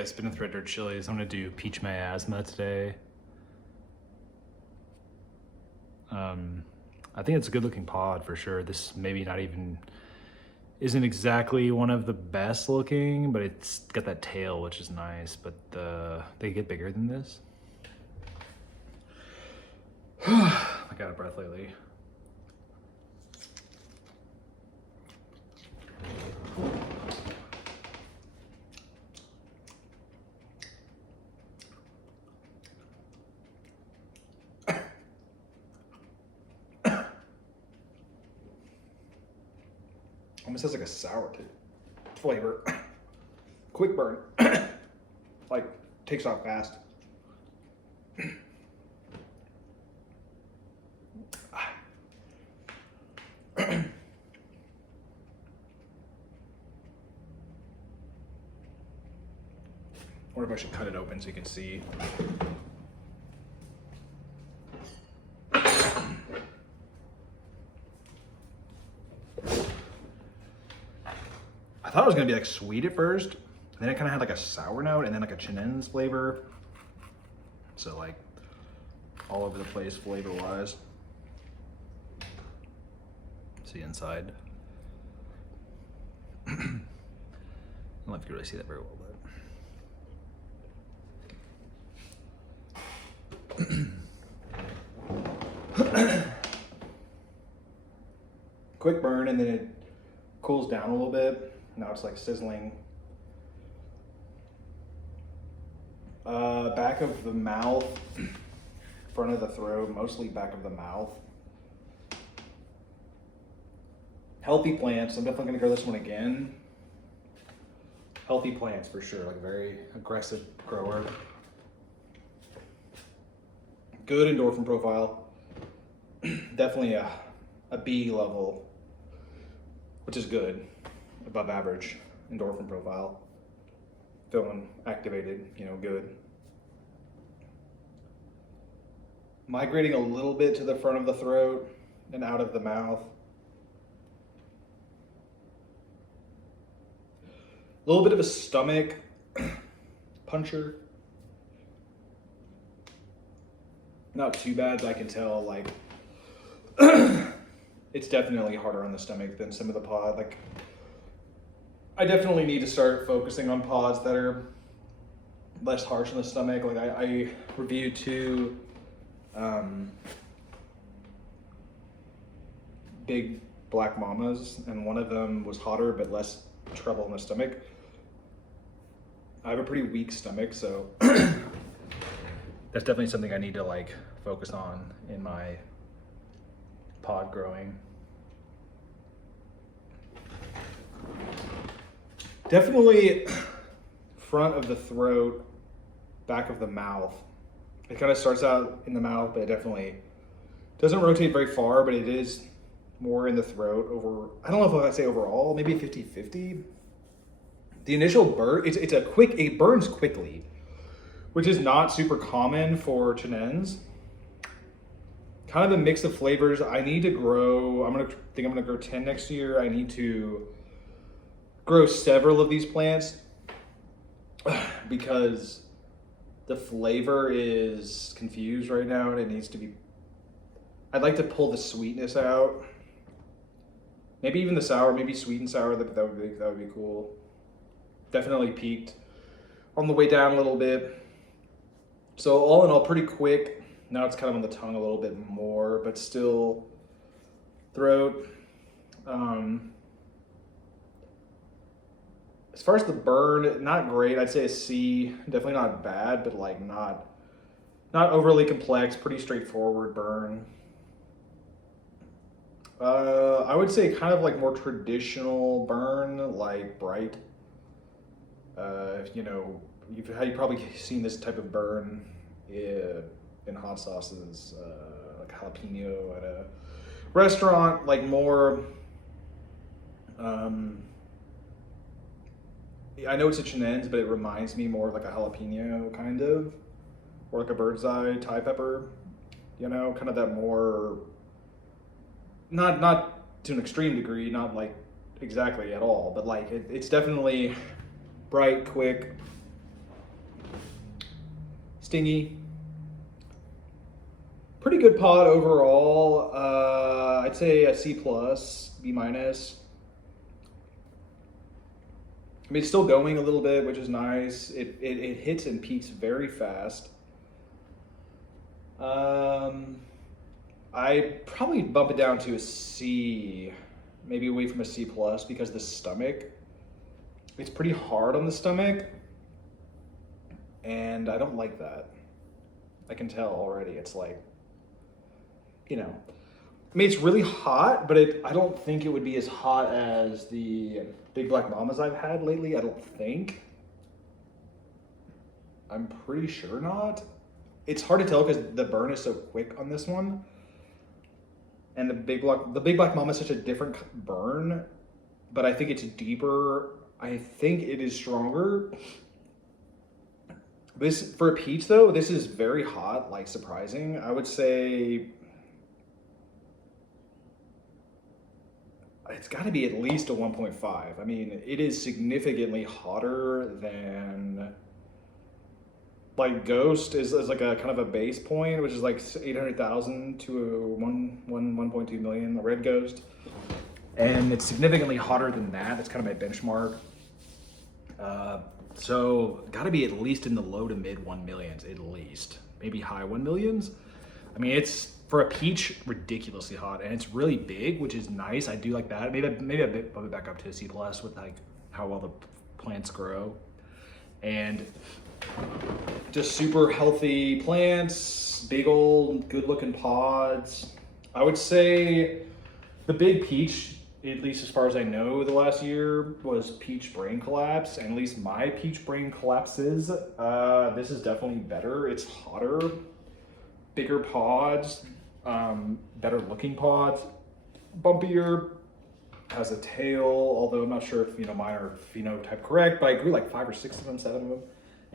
It's been with Red Dirt Chilies. I'm gonna do peach miasma today. I think it's a good looking pod for sure. This maybe not even isn't exactly one of the best looking, but it's got that tail, which is nice, but they get bigger than this. I got out of breath lately. Almost has like a sour flavor. Quick burn. Like takes off fast. I wonder if I should cut it open so you can see. I thought it was gonna be like sweet at first, and then it kind of had like a sour note and then like a chinen's flavor. So like all over the place flavor wise. See inside. I don't know if you can really see that very well, but quick burn, and then it cools down a little bit. Now it's like sizzling. Back of the mouth, front of the throat, mostly back of the mouth. Healthy plants. I'm definitely gonna grow this one again. Healthy plants for sure, like a very aggressive grower. Good endorphin profile. Definitely a B level, which is good. Above average endorphin profile. Feeling activated, you know, good. Migrating a little bit to the front of the throat and out of the mouth. A little bit of a stomach puncher. Not too bad, but I can tell like it's definitely harder on the stomach than some of the pod. Like I definitely need to start focusing on pods that are less harsh on the stomach. Like I reviewed two big black mamas, and one of them was hotter but less trouble in the stomach. I have a pretty weak stomach, so that's definitely something I need to like focus on in my pod growing. Definitely front of the throat, back of the mouth. It kind of starts out in the mouth, but it definitely doesn't rotate very far, but it is more in the throat over, I don't know if I'd say overall, maybe 50-50. The initial burn, it burns quickly, which is not super common for chinen's. Kind of a mix of flavors. I need to grow, I'm gonna grow 10 next year. I need to grow several of these plants because the flavor is confused right now and it needs to be, I'd like to pull the sweetness out. Maybe even the sour, maybe sweet and sour, that would be cool. Definitely peaked on the way down a little bit. So all in all, pretty quick. Now it's kind of on the tongue a little bit more, but still throat. As far as the burn, not great. I'd say a C. Definitely not bad, but like not overly complex. Pretty straightforward burn. I would say kind of like more traditional burn, like bright. You know, you've probably seen this type of burn in hot sauces, like jalapeno at a restaurant, like more. I know it's a chinen's, but it reminds me more of like a jalapeno kind of, or like a bird's eye Thai pepper, you know, kind of that more, not to an extreme degree, not like exactly at all, but like it's definitely bright, quick, stingy. Pretty good pod overall. I'd say a C plus, B minus. I mean, it's still going a little bit, which is nice. It hits and peaks very fast. I probably bump it down to a C, maybe away from a C plus, because the stomach, it's pretty hard on the stomach, and I don't like that. I can tell already. It's like, you know, I mean, it's really hot, but I don't think it would be as hot as the Big Black Mamas I've had lately. I don't think. I'm pretty sure not. It's hard to tell because the burn is so quick on this one. And the Big Black Mama is such a different burn, but I think it's deeper. I think it is stronger. This, for a peach though, this is very hot, like surprising. I would say it's got to be at least a 1.5. I mean, it is significantly hotter than, like, Ghost is like a kind of a base point, which is like 800,000 to 1.2 million, the Red Ghost. And it's significantly hotter than that. That's kind of my benchmark. So got to be at least in the low to mid 1 millions, at least. Maybe high 1 millions. I mean, it's, for a peach, ridiculously hot, and it's really big, which is nice. I do like that. Maybe a bit bump it back up to a C plus with like how well the plants grow, and just super healthy plants, big old good looking pods. I would say the big peach, at least as far as I know, the last year was peach brain collapse, and at least my peach brain collapses. This is definitely better. It's hotter, bigger pods. Better looking pods, bumpier, has a tail, although I'm not sure if, mine are phenotype correct, but I grew like 5 or 6 of them, 7 of them,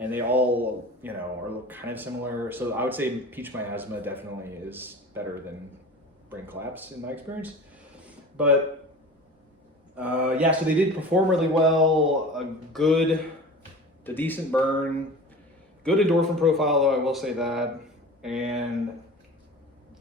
and they all, are kind of similar. So I would say peach miasma definitely is better than brain collapse in my experience. But yeah, so they did perform really well, a decent burn, good endorphin profile, though I will say that, and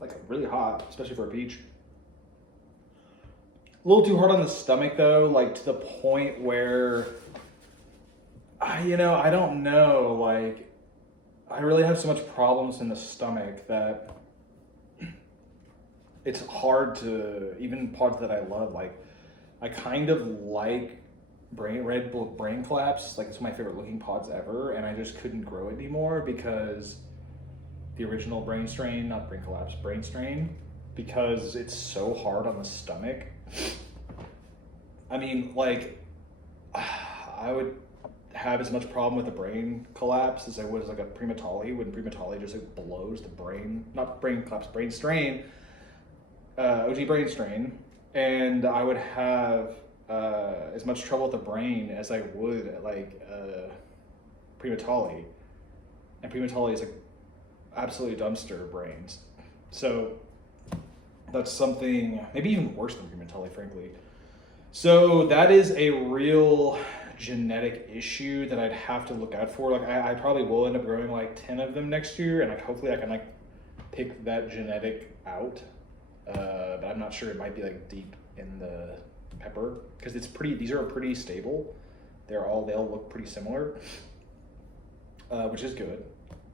like really hot, especially for a peach. A little too hard on the stomach though, like to the point where, I don't know, like I really have so much problems in the stomach that it's hard to, even pods that I love, like I kind of like Red Bull brain collapse, like it's one of my favorite looking pods ever, and I just couldn't grow it anymore because the original brain strain, not brain collapse, brain strain, because it's so hard on the stomach. I mean, like, I would have as much problem with the brain collapse as I would as like a Primatali, when Primatali just like blows the brain, not brain collapse, brain strain, OG brain strain, and I would have as much trouble with the brain as I would at like Primatali, and Primatali is like absolutely dumpster brains. So that's something maybe even worse than Primatali, frankly. So that is a real genetic issue that I'd have to look out for. Like I probably will end up growing like 10 of them next year, and like hopefully I can like pick that genetic out. But I'm not sure, it might be like deep in the pepper, because it's pretty, these are pretty stable. They'll look pretty similar, which is good.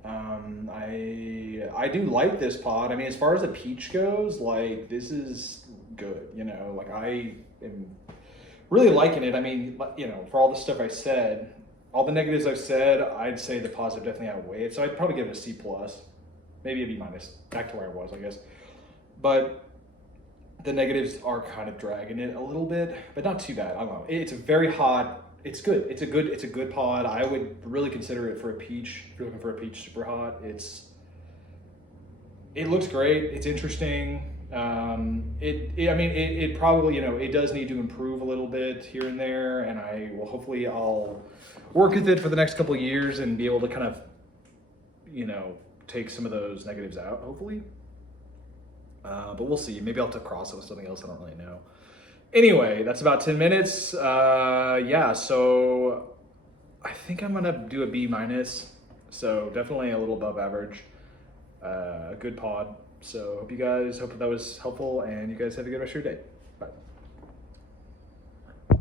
I do like this pod. I mean, as far as the peach goes, like this is good, like I am really liking it. I mean, for all the stuff I said, all the negatives I've said, I'd say the positive definitely outweigh it. So I'd probably give it a C plus, maybe a B minus, back to where I was, I guess. But the negatives are kind of dragging it a little bit, but not too bad. I don't know. It's a very hot. It's good. It's a good pod. I would really consider it for a peach. If you're looking for a peach super hot, it looks great. It's interesting. It probably, it does need to improve a little bit here and there, and I'll work with it for the next couple of years and be able to kind of, take some of those negatives out, hopefully. But we'll see. Maybe I'll have to cross it with something else. I don't really know. Anyway, that's about 10 minutes. Yeah, so I think I'm gonna do a B minus. So definitely a little above average. A good pod. So hope that was helpful, and you guys have a good rest of your day. Bye.